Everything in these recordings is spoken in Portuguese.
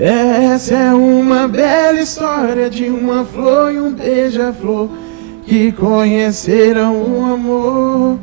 Essa é uma bela história de uma flor e um beija-flor que conheceram o amor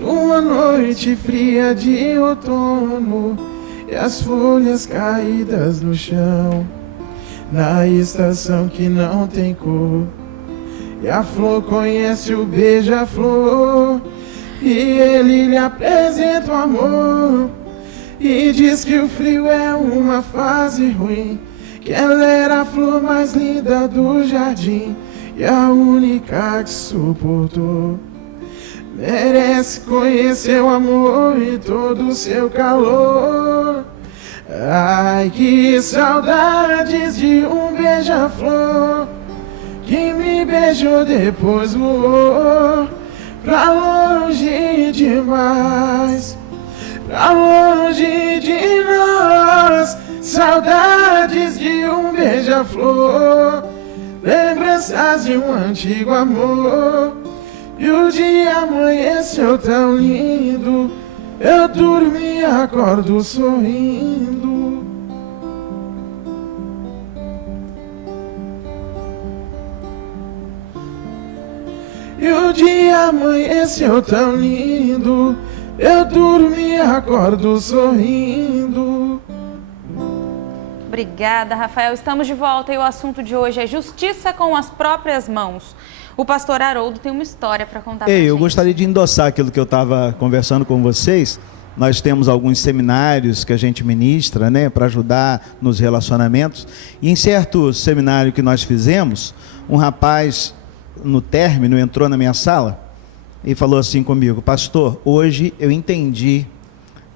numa noite fria de outono e as folhas caídas no chão, na estação que não tem cor. E a flor conhece o beija-flor e ele lhe apresenta o amor e diz que o frio é uma fase ruim, que ela era a flor mais linda do jardim e a única que suportou. Merece conhecer o amor e todo o seu calor. Ai, que saudades de um beija-flor que me beijou, depois voou pra longe demais, pra longe de nós. Saudades de um beija-flor, lembranças de um antigo amor. E o dia amanheceu tão lindo, eu dormi e acordo sorrindo. E o dia amanheceu tão lindo, eu dormi e acordo sorrindo. Obrigada, Rafael. Estamos de volta e o assunto de hoje é justiça com as próprias mãos. O pastor Haroldo tem uma história para contar pra gente. Eu gostaria de endossar aquilo que eu estava conversando com vocês. Nós temos alguns seminários que a gente ministra, né, para ajudar nos relacionamentos. E em certo seminário que nós fizemos, um rapaz, no término, entrou na minha sala e falou assim comigo: pastor, hoje eu entendi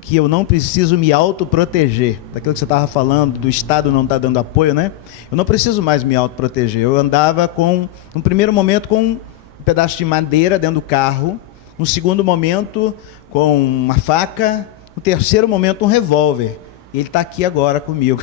que eu não preciso me autoproteger. Daquilo que você estava falando, do Estado não estar dando apoio, né? Eu não preciso mais me autoproteger. Eu andava no primeiro momento, com um pedaço de madeira dentro do carro, no segundo momento, com uma faca, no terceiro momento, um revólver. E ele está aqui agora comigo.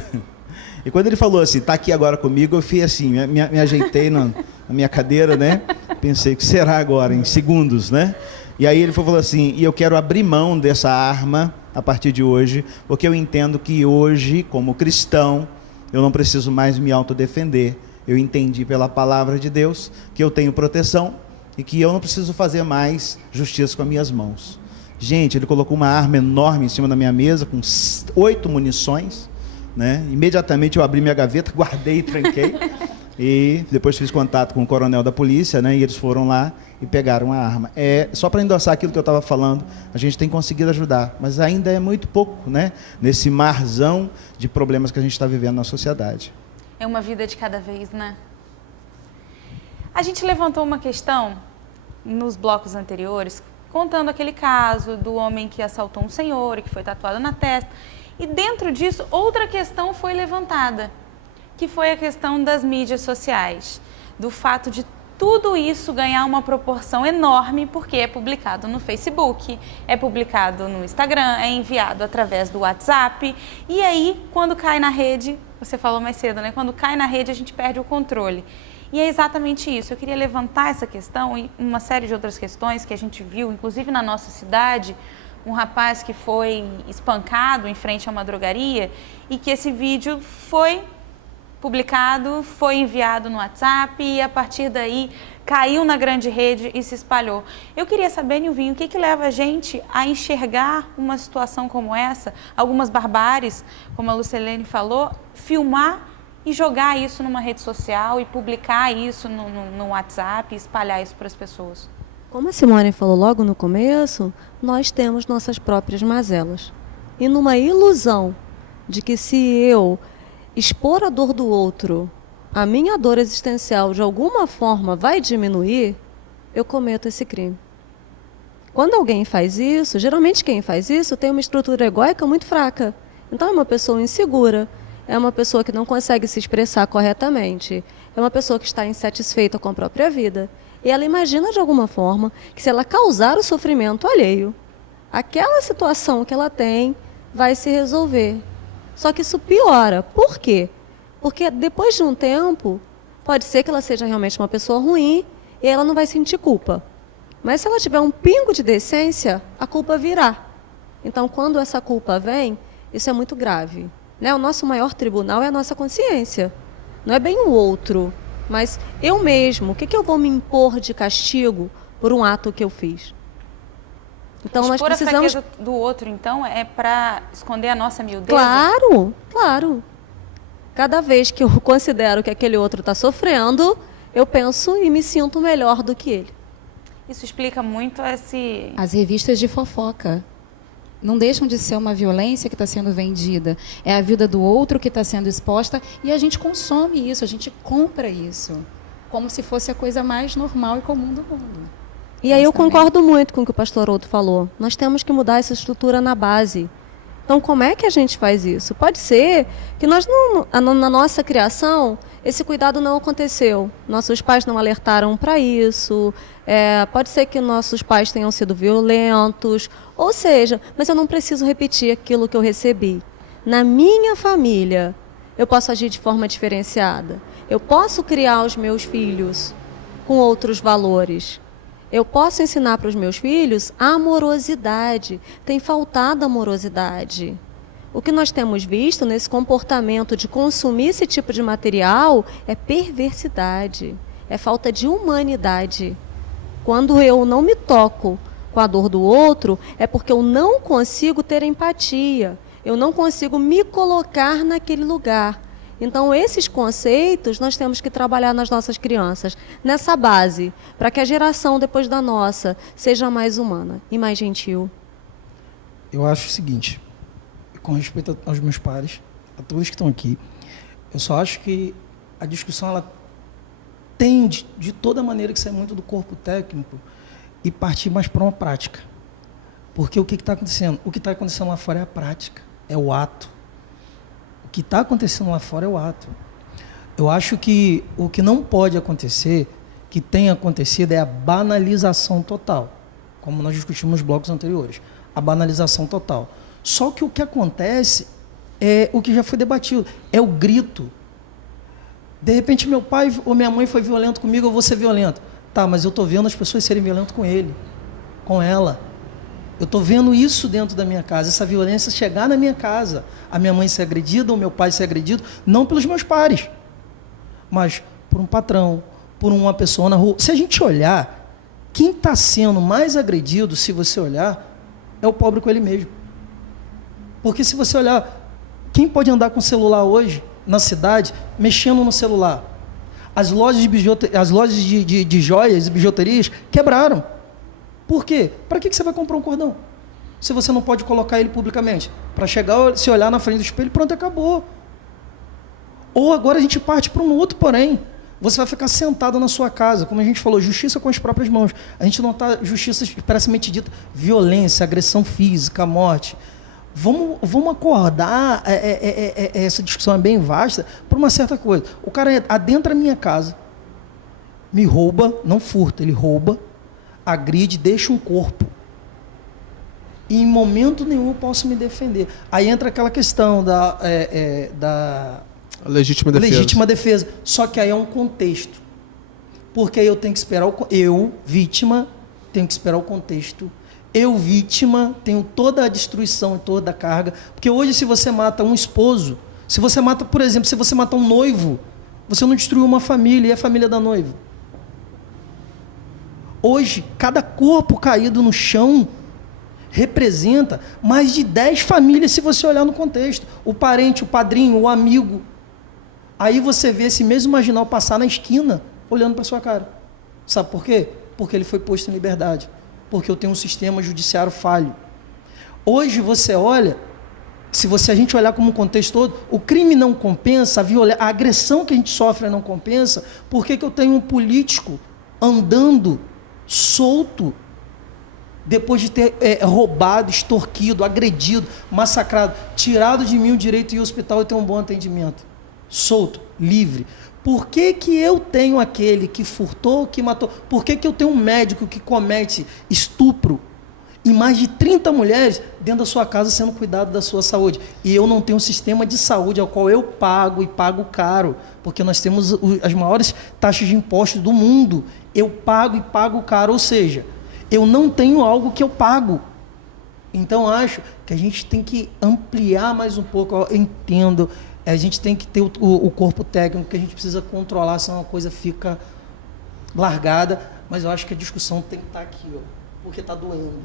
E quando ele falou assim, está aqui agora comigo, eu fui assim, me ajeitei na minha cadeira, né? Pensei, o que será agora, em segundos, né? E aí ele falou assim, e eu quero abrir mão dessa arma a partir de hoje, porque eu entendo que hoje, como cristão, eu não preciso mais me autodefender. Eu entendi pela palavra de Deus que eu tenho proteção e que eu não preciso fazer mais justiça com as minhas mãos. Gente, ele colocou uma arma enorme em cima da minha mesa, com 8 munições, né? Imediatamente eu abri minha gaveta, guardei e tranquei. E depois fiz contato com o coronel da polícia, né? E eles foram lá e pegaram a arma. Só para endossar aquilo que eu estava falando, a gente tem conseguido ajudar, mas ainda é muito pouco, né? Nesse marzão de problemas que a gente está vivendo na sociedade. É uma vida de cada vez, né? A gente levantou uma questão nos blocos anteriores, contando aquele caso do homem que assaltou um senhor e que foi tatuado na testa. E dentro disso, outra questão foi levantada, que foi a questão das mídias sociais, do fato de tudo isso ganhar uma proporção enorme, porque é publicado no Facebook, é publicado no Instagram, é enviado através do WhatsApp, e aí, quando cai na rede, você falou mais cedo, né? Quando cai na rede, a gente perde o controle. E é exatamente isso. Eu queria levantar essa questão e uma série de outras questões que a gente viu, inclusive na nossa cidade, um rapaz que foi espancado em frente a uma drogaria e que esse vídeo foi publicado, foi enviado no WhatsApp e a partir daí caiu na grande rede e se espalhou. Eu queria saber, Nilvinho, o que leva a gente a enxergar uma situação como essa, algumas barbáries, como a Lucilene falou, filmar e jogar isso numa rede social e publicar isso no WhatsApp e espalhar isso para as pessoas? Como a Simone falou logo no começo, nós temos nossas próprias mazelas. E numa ilusão de que se eu expor a dor do outro, a minha dor existencial de alguma forma vai diminuir, eu cometo esse crime. Quando alguém faz isso, geralmente quem faz isso tem uma estrutura egóica muito fraca. Então é uma pessoa insegura, é uma pessoa que não consegue se expressar corretamente, é uma pessoa que está insatisfeita com a própria vida. E ela imagina de alguma forma que se ela causar o sofrimento alheio, aquela situação que ela tem vai se resolver. Só que isso piora. Por quê? Porque depois de um tempo, pode ser que ela seja realmente uma pessoa ruim e ela não vai sentir culpa. Mas se ela tiver um pingo de decência, a culpa virá. Então, quando essa culpa vem, isso é muito grave. né? O nosso maior tribunal é a nossa consciência. Não é bem o outro, mas eu mesmo. O que eu vou me impor de castigo por um ato que eu fiz? Então nós precisamos... a fraqueza do outro, então, é para esconder a nossa miudeza? Claro, claro. Cada vez que eu considero que aquele outro está sofrendo, eu penso e me sinto melhor do que ele. Isso explica muito esse... As revistas de fofoca não deixam de ser uma violência que está sendo vendida. É a vida do outro que está sendo exposta e a gente consome isso, a gente compra isso, como se fosse a coisa mais normal e comum do mundo. E aí eu concordo muito com o que o pastor Outro falou. Nós temos que mudar essa estrutura na base. Então, como é que a gente faz isso? Pode ser que nós na nossa criação, esse cuidado não aconteceu. Nossos pais não alertaram para isso. Pode ser que nossos pais tenham sido violentos. Ou seja, mas eu não preciso repetir aquilo que eu recebi. Na minha família, eu posso agir de forma diferenciada. Eu posso criar os meus filhos com outros valores. Eu posso ensinar para os meus filhos a amorosidade. Tem faltado amorosidade. O que nós temos visto nesse comportamento de consumir esse tipo de material é perversidade, é falta de humanidade. Quando eu não me toco com a dor do outro, é porque eu não consigo ter empatia, eu não consigo me colocar naquele lugar. Então, esses conceitos nós temos que trabalhar nas nossas crianças, nessa base, para que a geração depois da nossa seja mais humana e mais gentil. Eu acho o seguinte, com respeito aos meus pares, a todos que estão aqui, eu só acho que a discussão ela tende, de toda maneira, que sair muito do corpo técnico e partir mais para uma prática. Porque o que está acontecendo? O que está acontecendo lá fora é a prática, é o ato. O que está acontecendo lá fora é o ato. Eu acho que o que não pode acontecer, que tem acontecido, é a banalização total, como nós discutimos nos blocos anteriores, a banalização total. Só que o que acontece é o que já foi debatido, é o grito. De repente meu pai ou minha mãe foi violento comigo, eu vou ser violento. Tá, mas eu estou vendo as pessoas serem violentas com ele, com ela. Eu estou vendo isso dentro da minha casa, essa violência chegar na minha casa. A minha mãe ser agredida, o meu pai ser agredido, não pelos meus pares, mas por um patrão, por uma pessoa na rua. Se a gente olhar, quem está sendo mais agredido, se você olhar, é o pobre com ele mesmo. Porque se você olhar, quem pode andar com celular hoje, na cidade, mexendo no celular? As lojas de joias e bijuterias quebraram. Por quê? Para que você vai comprar um cordão? Se você não pode colocar ele publicamente. Para chegar, se olhar na frente do espelho, pronto, acabou. Ou agora a gente parte para um outro porém. Você vai ficar sentado na sua casa, como a gente falou, justiça com as próprias mãos. A gente não está, justiça expressamente dita, violência, agressão física, morte. Vamos acordar, essa discussão é bem vasta, por uma certa coisa. O cara adentra a minha casa, me rouba, não furta, ele rouba, agride, deixa um corpo. E em momento nenhum eu posso me defender. Aí entra aquela questão da legítima defesa. Só que aí é um contexto. Porque aí eu tenho que esperar, vítima, tenho que esperar o contexto. Eu, vítima, tenho toda a destruição e toda a carga. Porque hoje, se você mata um esposo, se você mata, por exemplo, se você mata um noivo, você não destruiu uma família, e a família da noiva. Hoje, cada corpo caído no chão representa mais de 10 famílias, se você olhar no contexto. O parente, o padrinho, o amigo. Aí você vê esse mesmo marginal passar na esquina, olhando para sua cara. Sabe por quê? Porque ele foi posto em liberdade. Porque eu tenho um sistema judiciário falho. Hoje você olha, a gente olhar como um contexto todo, o crime não compensa, a agressão que a gente sofre não compensa. Por que eu tenho um político andando solto, depois de ter roubado, extorquido, agredido, massacrado, tirado de mim o direito de ir ao hospital e ter um bom atendimento? Solto, livre. Por que eu tenho aquele que furtou, que matou? Por que eu tenho um médico que comete estupro e mais de 30 mulheres dentro da sua casa sendo cuidado da sua saúde? E eu não tenho um sistema de saúde ao qual eu pago e pago caro, porque nós temos as maiores taxas de impostos do mundo. Eu pago e pago caro, ou seja, eu não tenho algo que eu pago. Então, acho que a gente tem que ampliar mais um pouco. Eu entendo, a gente tem que ter o corpo técnico, que a gente precisa controlar, senão a coisa fica largada. Mas eu acho que a discussão tem que estar aqui, ó, porque está doendo,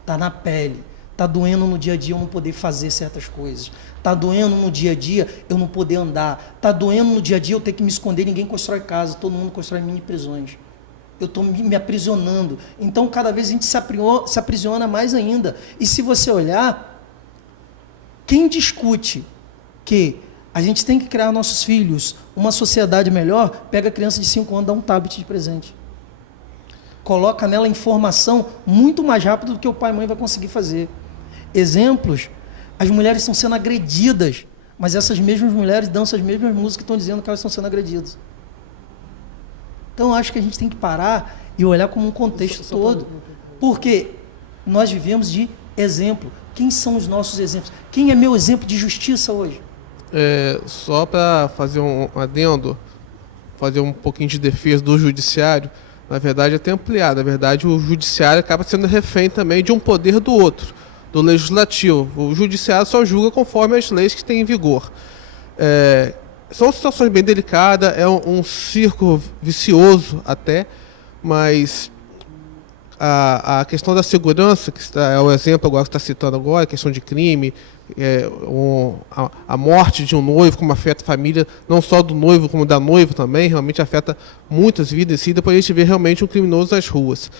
está na pele. Está doendo no dia a dia eu não poder fazer certas coisas. Está doendo no dia a dia eu não poder andar. Está doendo no dia a dia eu ter que me esconder. Ninguém constrói casa, todo mundo constrói mini prisões. Eu estou me aprisionando. Então, cada vez a gente se aprisiona mais ainda. E se você olhar, quem discute que a gente tem que criar nossos filhos uma sociedade melhor, pega a criança de 5 anos, dá um tablet de presente. Coloca nela informação muito mais rápido do que o pai e a mãe vai conseguir fazer. Exemplos, as mulheres estão sendo agredidas, mas essas mesmas mulheres dançam as mesmas músicas que estão dizendo que elas estão sendo agredidas. Então, acho que a gente tem que parar e olhar como um contexto todo, porque nós vivemos de exemplo. Quem são os nossos exemplos? Quem é meu exemplo de justiça hoje? Só para fazer um adendo, fazer um pouquinho de defesa do judiciário, na verdade, até ampliar. Na verdade, o judiciário acaba sendo refém também de um poder do outro, do legislativo. O judiciário só julga conforme as leis que têm em vigor. São situações bem delicadas, é um círculo vicioso até, mas a questão da segurança, que é o exemplo agora que está citando agora, a questão de crime, a morte de um noivo, como afeta a família, não só do noivo, como da noiva também, realmente afeta muitas vidas, e depois a gente vê realmente um criminoso nas ruas.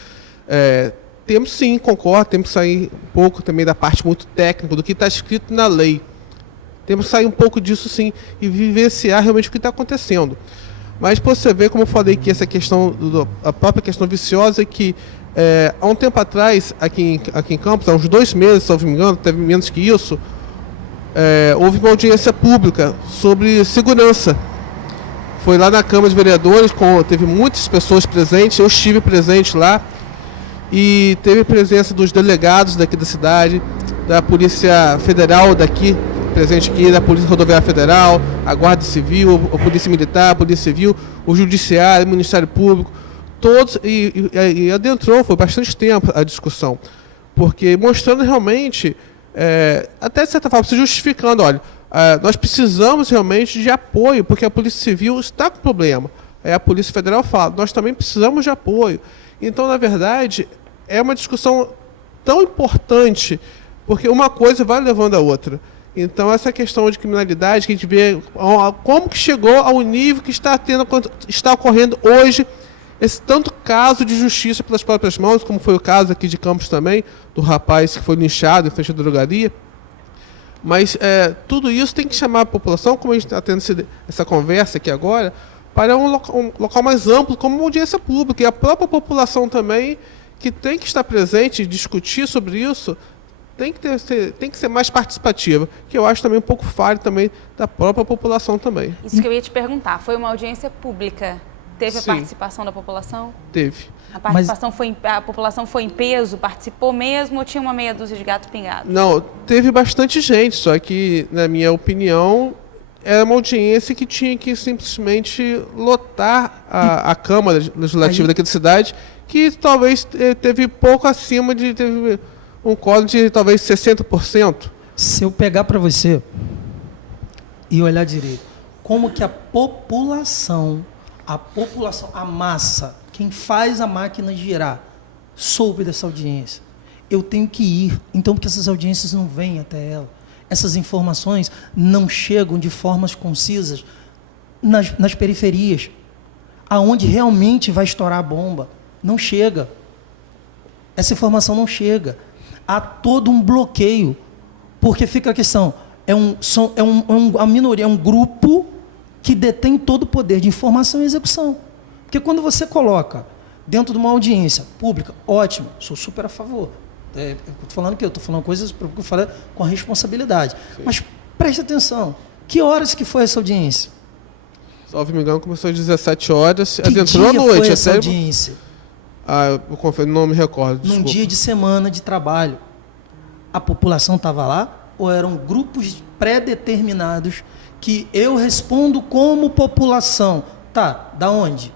Temos sim, concordo, temos que sair um pouco também da parte muito técnica, do que está escrito na lei. Temos que sair um pouco disso sim, e vivenciar realmente o que está acontecendo. Mas você vê, como eu falei, que essa questão, a própria questão viciosa, que há um tempo atrás, aqui em Campos, há uns 2 meses, se não me engano, teve menos que isso, houve uma audiência pública sobre segurança. Foi lá na Câmara de Vereadores, teve muitas pessoas presentes, eu estive presente lá, e teve presença dos delegados daqui da cidade, da Polícia Federal daqui, presente aqui, da Polícia Rodoviária Federal, a Guarda Civil, a Polícia Militar, a Polícia Civil, o Judiciário, o Ministério Público, todos, e adentrou, foi bastante tempo a discussão, porque mostrando realmente, até de certa forma, se justificando, olha, nós precisamos realmente de apoio, porque a Polícia Civil está com problema. Aí a Polícia Federal fala, nós também precisamos de apoio. Então, na verdade, é uma discussão tão importante, porque uma coisa vai levando a outra. Então, essa questão de criminalidade, que a gente vê como que chegou ao nível que está ocorrendo hoje, esse tanto caso de justiça pelas próprias mãos, como foi o caso aqui de Campos também, do rapaz que foi linchado em frente à drogaria. Mas tudo isso tem que chamar a população, como a gente está tendo essa conversa aqui agora, para um local mais amplo, como uma audiência pública. E a própria população também, que tem que estar presente e discutir sobre isso, tem que ser mais participativa, que eu acho também um pouco falho também da própria população também. Isso que eu ia te perguntar, foi uma audiência pública? Teve a Sim. participação da população? Teve. A população foi em peso, participou mesmo, ou tinha uma meia dúzia de gato pingado? Não, teve bastante gente, só que, na minha opinião, era uma audiência que tinha que simplesmente lotar a Câmara Legislativa daquela cidade, que talvez teve pouco acima de... Teve um código de talvez 60%. Se eu pegar para você e olhar direito, como que a população, a massa, quem faz a máquina girar, soube dessa audiência. Eu tenho que ir, então, porque essas audiências não vêm até ela. Essas informações não chegam de formas concisas nas periferias, aonde realmente vai estourar a bomba. Não chega. Essa informação não chega. Há todo um bloqueio, porque fica a questão, a minoria, é um grupo que detém todo o poder de informação e execução. Porque quando você coloca dentro de uma audiência pública, ótimo, sou super a favor. Eu estou falando que eu estou falando coisas que eu falei com a responsabilidade. Sim. Mas preste atenção, que horas que foi essa audiência? Salve me engano, começou às 17 horas, que adentrou à noite. Foi essa audiência? Eu confesso, não me recordo. Desculpa. Num dia de semana de trabalho, a população estava lá ou eram grupos pré-determinados que eu respondo como população? Tá, da onde?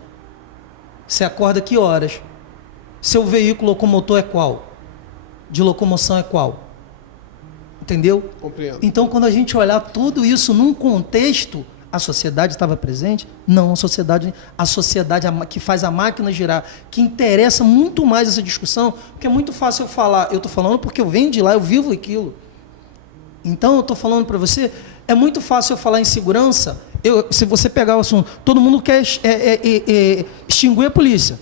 Você acorda que horas? Seu veículo locomotor é qual? de locomoção é qual? Entendeu? Compreendo. Então, quando a gente olhar tudo isso num contexto, a sociedade estava presente? Não, a sociedade que faz a máquina girar, que interessa muito mais essa discussão, porque é muito fácil eu falar, eu estou falando porque eu venho de lá, eu vivo aquilo. Então, eu estou falando para você, é muito fácil eu falar em segurança, se você pegar o assunto, todo mundo quer extinguir a polícia.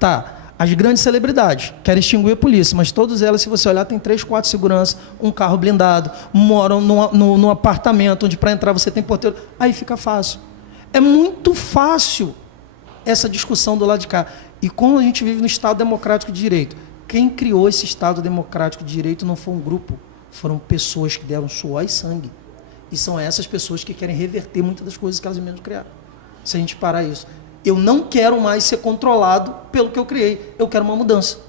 Tá. As grandes celebridades querem extinguir a polícia, mas todas elas, se você olhar, tem 3, 4 seguranças, um carro blindado, moram num apartamento onde para entrar você tem porteiro. Aí fica fácil. É muito fácil essa discussão do lado de cá. E como a gente vive no Estado Democrático de Direito, quem criou esse Estado Democrático de Direito não foi um grupo, foram pessoas que deram suor e sangue. E são essas pessoas que querem reverter muitas das coisas que elas mesmas criaram. Se a gente parar isso. Eu não quero mais ser controlado pelo que eu criei. Eu quero uma mudança.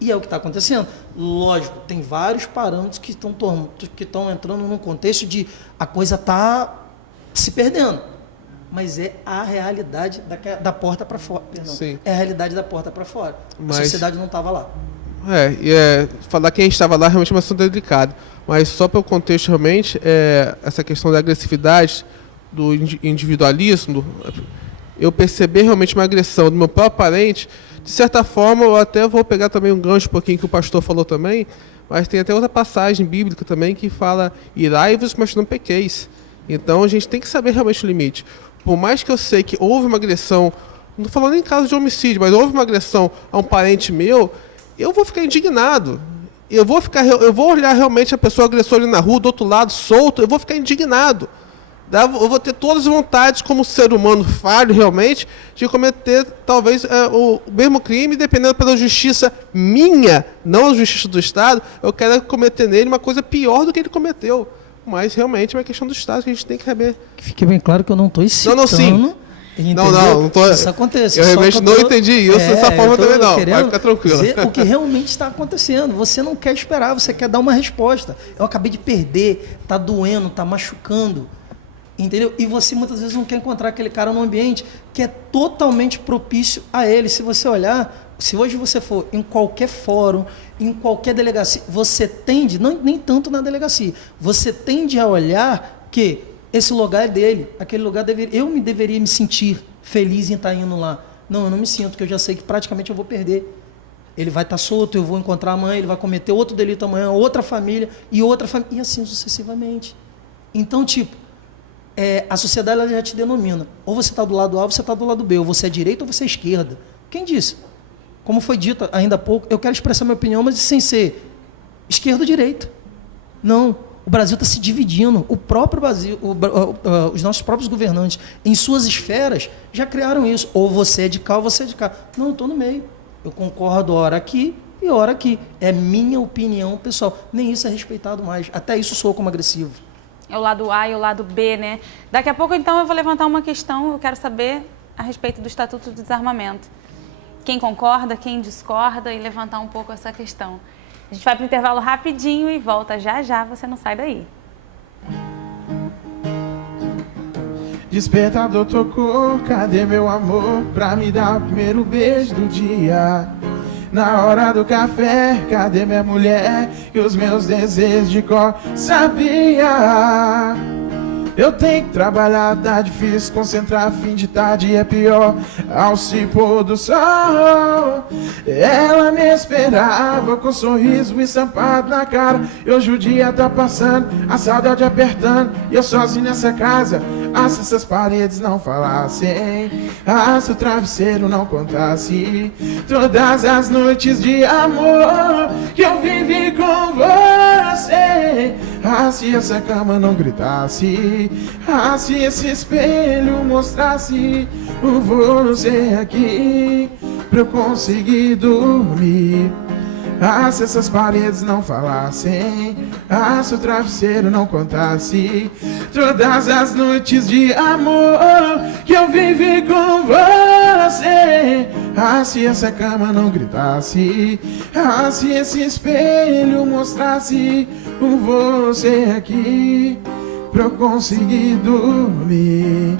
E é o que está acontecendo. Lógico, tem vários parâmetros que estão entrando num contexto de a coisa está se perdendo. Mas é a realidade da porta para fora. Perdão. Sim. É a realidade da porta para fora. Mas... A sociedade não estava lá. Falar que a gente estava lá realmente é uma situação delicada. Mas só pelo contexto, realmente, essa questão da agressividade, do individualismo... eu perceber realmente uma agressão do meu próprio parente, de certa forma, eu até vou pegar também um gancho um pouquinho que o pastor falou também, mas tem até outra passagem bíblica também que fala, irai-vos, mas não pequeis. Então, a gente tem que saber realmente o limite. Por mais que eu sei que houve uma agressão, não estou falando em caso de homicídio, mas houve uma agressão a um parente meu, eu vou ficar indignado. Eu vou olhar realmente a pessoa agressora ali na rua, do outro lado, solto, eu vou ficar indignado. Eu vou ter todas as vontades, como ser humano falho realmente, de cometer talvez o mesmo crime, dependendo pela justiça minha, não a justiça do Estado, eu quero cometer nele uma coisa pior do que ele cometeu. Mas realmente é uma questão do Estado que a gente tem que saber. Que fique bem claro que eu não estou incitando. Não, sim. Não tô. Isso acontece. Eu realmente não entendi isso dessa forma também, não. Vai ficar tranquilo. Dizer o que realmente está acontecendo. Você não quer esperar, você quer dar uma resposta. Eu acabei de perder, está doendo, está machucando. Entendeu? E você muitas vezes não quer encontrar aquele cara num ambiente que é totalmente propício a ele. Se você olhar, se hoje você for em qualquer fórum, em qualquer delegacia, você tende, nem tanto na delegacia, você tende a olhar que esse lugar é dele, aquele lugar deveria me sentir feliz em estar indo lá. Não, eu não me sinto, porque eu já sei que praticamente eu vou perder. Ele vai estar solto, eu vou encontrar amanhã, ele vai cometer outro delito amanhã, outra família, e assim sucessivamente. Então, a sociedade ela já te denomina. Ou você está do lado A ou você está do lado B. Ou você é direita ou você é esquerda. Quem disse? Como foi dito ainda há pouco, eu quero expressar minha opinião, mas sem ser esquerda ou direita. Não. O Brasil está se dividindo. O próprio Brasil, os nossos próprios governantes, em suas esferas, já criaram isso. Ou você é de cá ou você é de cá. Não, eu estou no meio. Eu concordo hora aqui e hora aqui. É minha opinião pessoal. Nem isso é respeitado mais. Até isso soa como agressivo. É o lado A e o lado B, né? Daqui a pouco, então, eu vou levantar uma questão, eu quero saber a respeito do Estatuto do Desarmamento. Quem concorda, quem discorda e levantar um pouco essa questão. A gente vai para o intervalo rapidinho e volta já já, você não sai daí. Despertador tocou, cadê meu amor? Pra me dar o primeiro beijo do dia. Na hora do café, cadê minha mulher? Que os meus desejos de cor sabia. Eu tenho que trabalhar, tá difícil concentrar, fim de tarde é pior. Ao se pôr do sol, ela me esperava com um sorriso estampado na cara. E hoje o dia tá passando, a saudade apertando, e eu sozinho nessa casa. Se essas paredes não falassem, se o travesseiro não contasse todas as noites de amor que eu vivi com você. Se essa cama não gritasse, se esse espelho mostrasse o você aqui pra eu conseguir dormir. Se essas paredes não falassem, se o travesseiro não contasse todas as noites de amor que eu vivi com você. Se essa cama não gritasse, se esse espelho mostrasse o você aqui pra eu conseguir dormir.